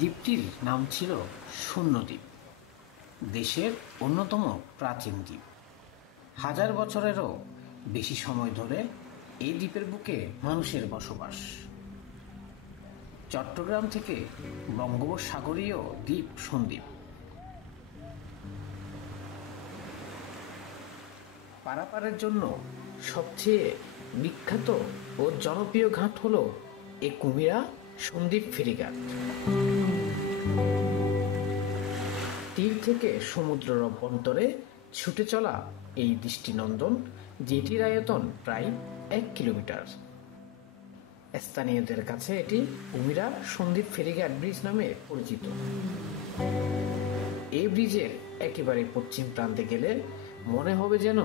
দ্বীপটির নাম ছিল শূন্যদ্বীপ, দেশের অন্যতম প্রাচীন দ্বীপ। 1000 বছরেরও বেশি সময় ধরে এই দ্বীপের বুকে মানুষের বসবাস। চট্টগ্রাম থেকে বঙ্গোপসাগরীয় দ্বীপ সন্দ্বীপ। পারাপারের জন্য সবচেয়ে বিখ্যাত ও জনপ্রিয় ঘাট হল এই কুমিরা সন্দ্বীপ ফেরিঘাট। তীর থেকে সমুদ্রের অভ্যন্তরে ছুটে চলা এই দৃষ্টিনন্দন যেটির আয়তন প্রায় 1 কিলোমিটার। স্থানীয়দের কাছে এটি কুমিরা সন্দ্বীপ ফেরিঘাট ব্রিজ নামে পরিচিত। এই ব্রিজের একেবারে পশ্চিম প্রান্তে গেলে মনে হবে যেন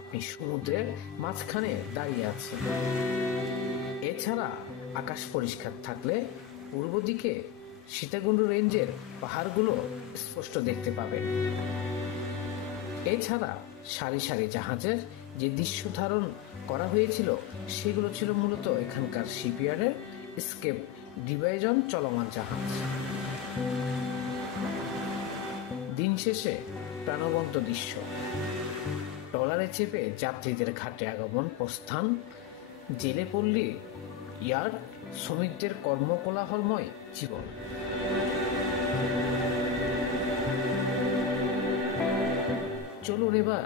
আপনি সমুদ্রের মাঝখানে দাঁড়িয়ে আছেন। এছাড়া আকাশ পরিষ্কার থাকলে পূর্ব দিকে সীতাকুণ্ড রেঞ্জের পাহাড়গুলো স্পষ্ট দেখতে পাবেন। এছাড়া সারি সারি জাহাজের যে দৃশ্য ধারণ করা হয়েছিল সেগুলো ছিল মূলত এখানকার শিপইয়ার্ডের স্কেপ ডিভাইজন চলমান জাহাজ। দিন শেষে প্রাণবন্ত দৃশ্য, ট্রলারে চেপে যাত্রীদের ঘাটে আগমন প্রস্থান, জেলে পল্লী ইয়ার্ড, শ্রমিকদের কর্মকোলাহলময় জীবন। চলুন এবার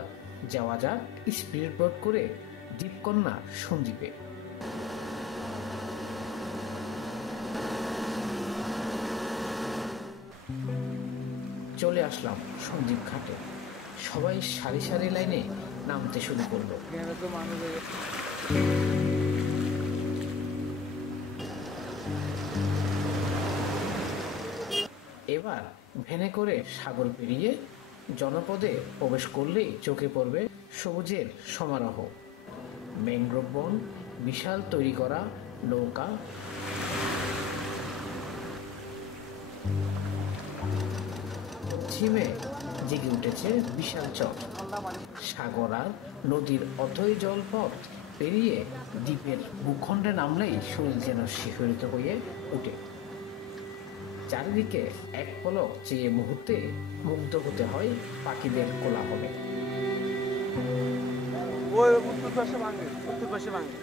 যাওয়া যাক স্পিড বোট করে দ্বীপকন্যা সন্দ্বীপে। চলে আসলাম সন্দ্বীপ ঘাটে। সবাই সারি সারি লাইনে নামতে শুরু করলো। এবার ভ্যানে করে সাগর পেরিয়ে জনপদে প্রবেশ করলেই চোখে পড়বে সবুজের সমারোহ। ম্যানগ্রোভ বন, বিশাল তৈরি করা নৌকা, পশ্চিমে জেগে উঠেছে বিশাল চর, সাগর আর নদীর অথই জলপথ পেরিয়ে দ্বীপের ভূখণ্ডে নামলেই শরীর যেন শিহরিত হয়ে উঠে। চারিদিকে এক পলক চেয়ে মুহূর্তে মুগ্ধ হতে হয় পাখিদের কোলাহলে। উত্তর পাশে ভাঙে